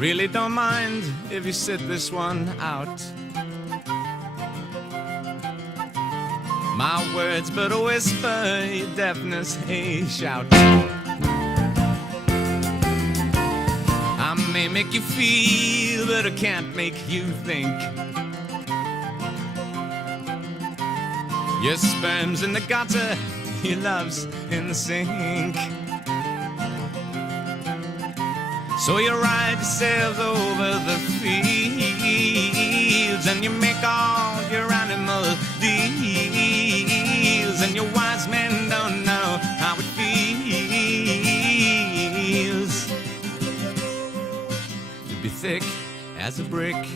Really don't mind if you sit this one out. My words but a whisper, your deafness a shout. I may make you feel, but I can't make you think. Your sperm's in the gutter, your love's in the sink. So you ride yourselves over the fields, and you make all your animal deals, and your wise men don't know how it feels to be thick as a brick.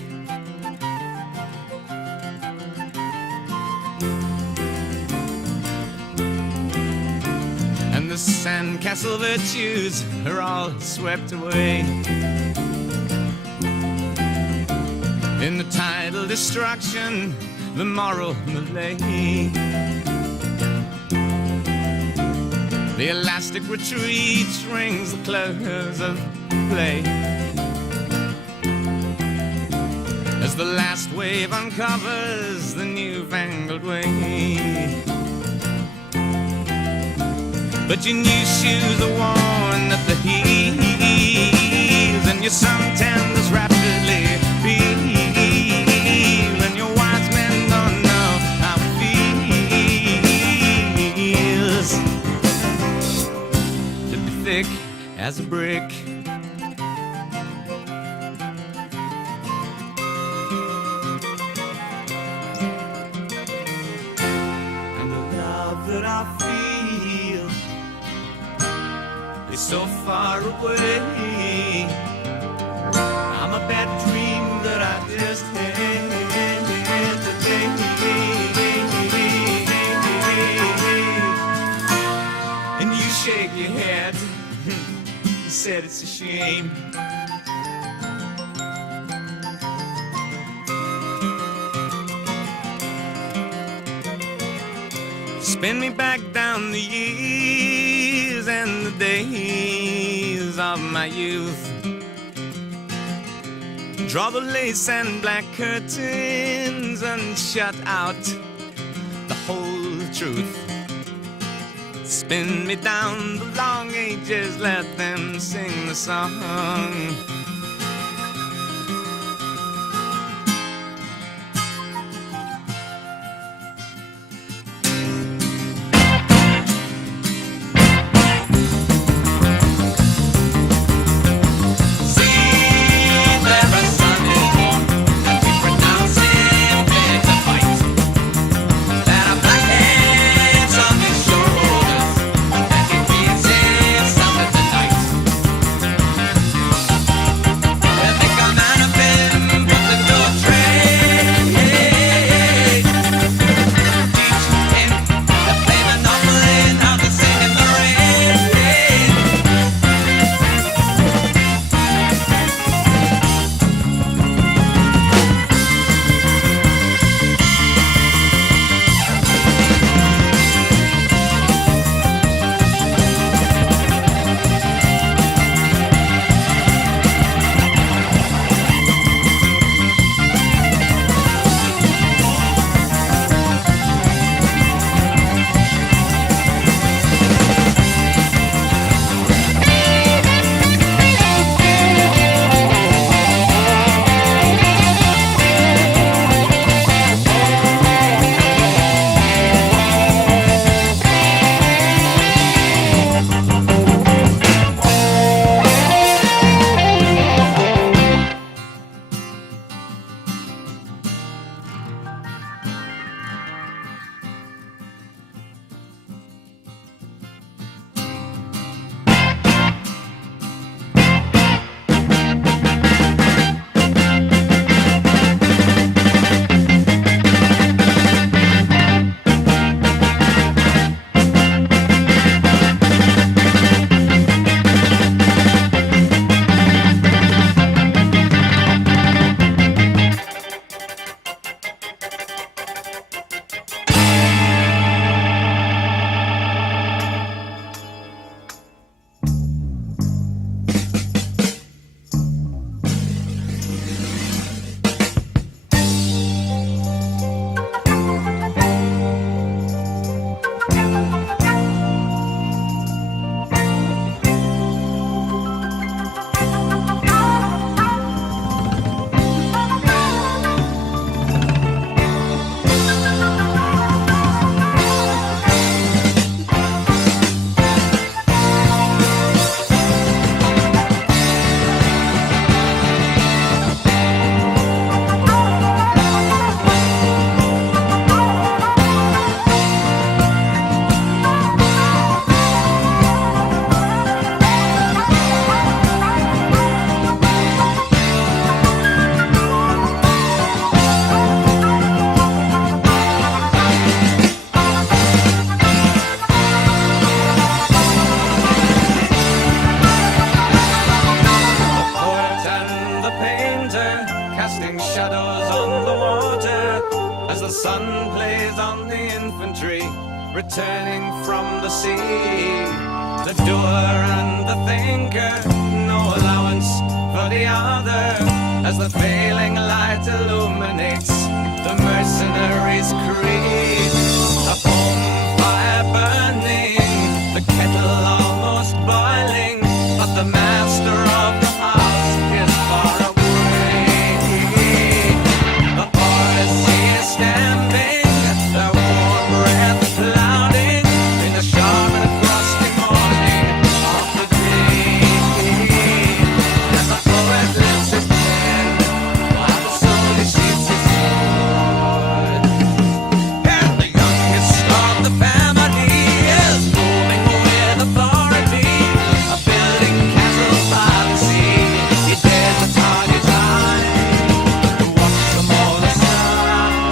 And the sandcastle virtues are all swept away in the tidal destruction, the moral malaise. The elastic retreat rings the close of play as the last wave uncovers the newfangled way. But your new shoes are worn at the heels, and your suntans rapidly peel, and your wise men don't know how it feels to be thick as a brick. And the love that I feel is so far away. I'm a bad dream that I just had today. And you shake your head, you said it's a shame. Spin me back down the years and the days of my youth. Draw the lace and black curtains and shut out the whole truth. Spin me down the long ages, let them sing the song. sun plays on the infantry returning from the sea. The doer and the thinker, no allowance for the other, as the failing light illuminates the mercenary's creed. A bonfire burning, the kettle almost boiling, but the master of the house is far away. The horse is standing, their warm breath clouding in the sharp and frosty morning of the day. As the poet lifts his pen, while the soldier sheathes his sword, and the youngest of the family is moving with authority, a building castles by the sea. He dares the target high, to watch them all aside.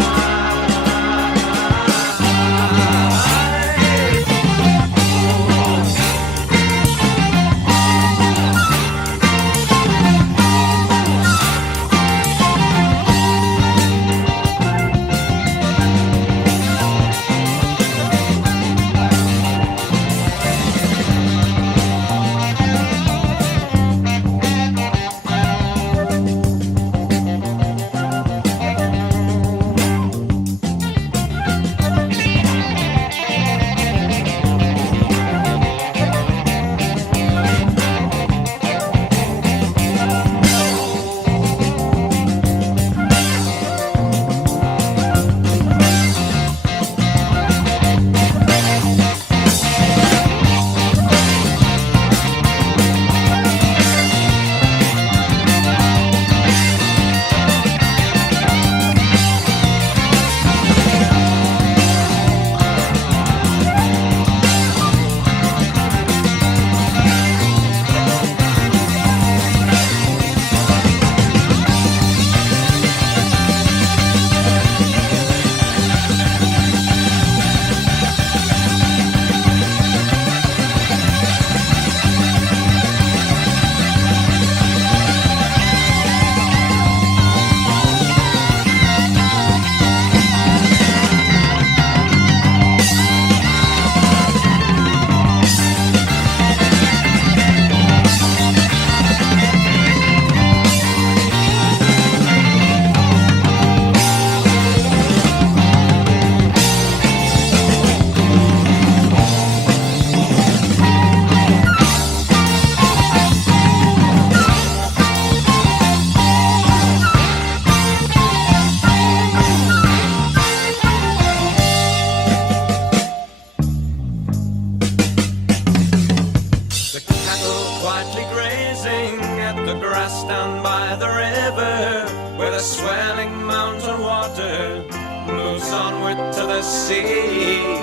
Quietly grazing at the grass down by the river, where the swelling mountain water moves onward to the sea.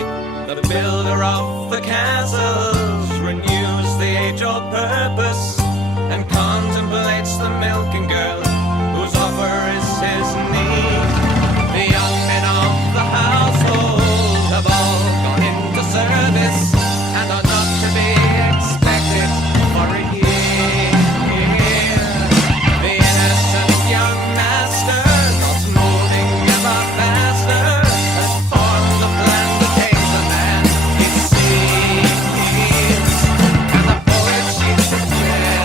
The builder of the castles renews the age-old purpose and contemplates the milking girl whose offer is his need. The young men of the household have all gone into service and are not to be expected for a year. The innocent young master, not moving ever faster, has formed a plan to take the man he sees. And the poet sheets the pen,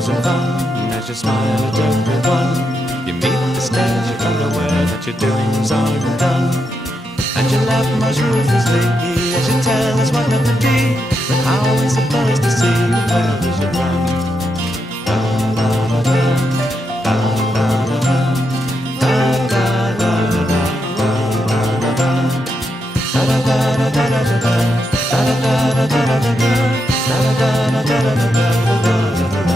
have some fun as you smile at everyone. You meet the stares, you're unaware that you're doing all you've done. And you laugh most ruthlessly as you tell us what not to be. But how are we supposed to see where we should run? Da da da da, da da da da, da da da da da, da da da da da, da da da da da da, da da da da da da, da da da da da da da da da da.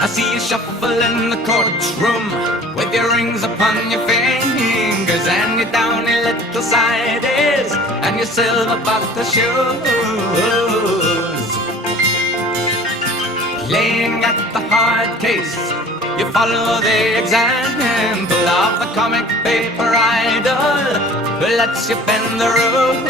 I see you shuffle in the courtroom with your rings upon your fingers and your downy little sideys and your silver buckle shoes. Playing at the hard case, you follow the example of the comic paper idol who lets you bend the rules.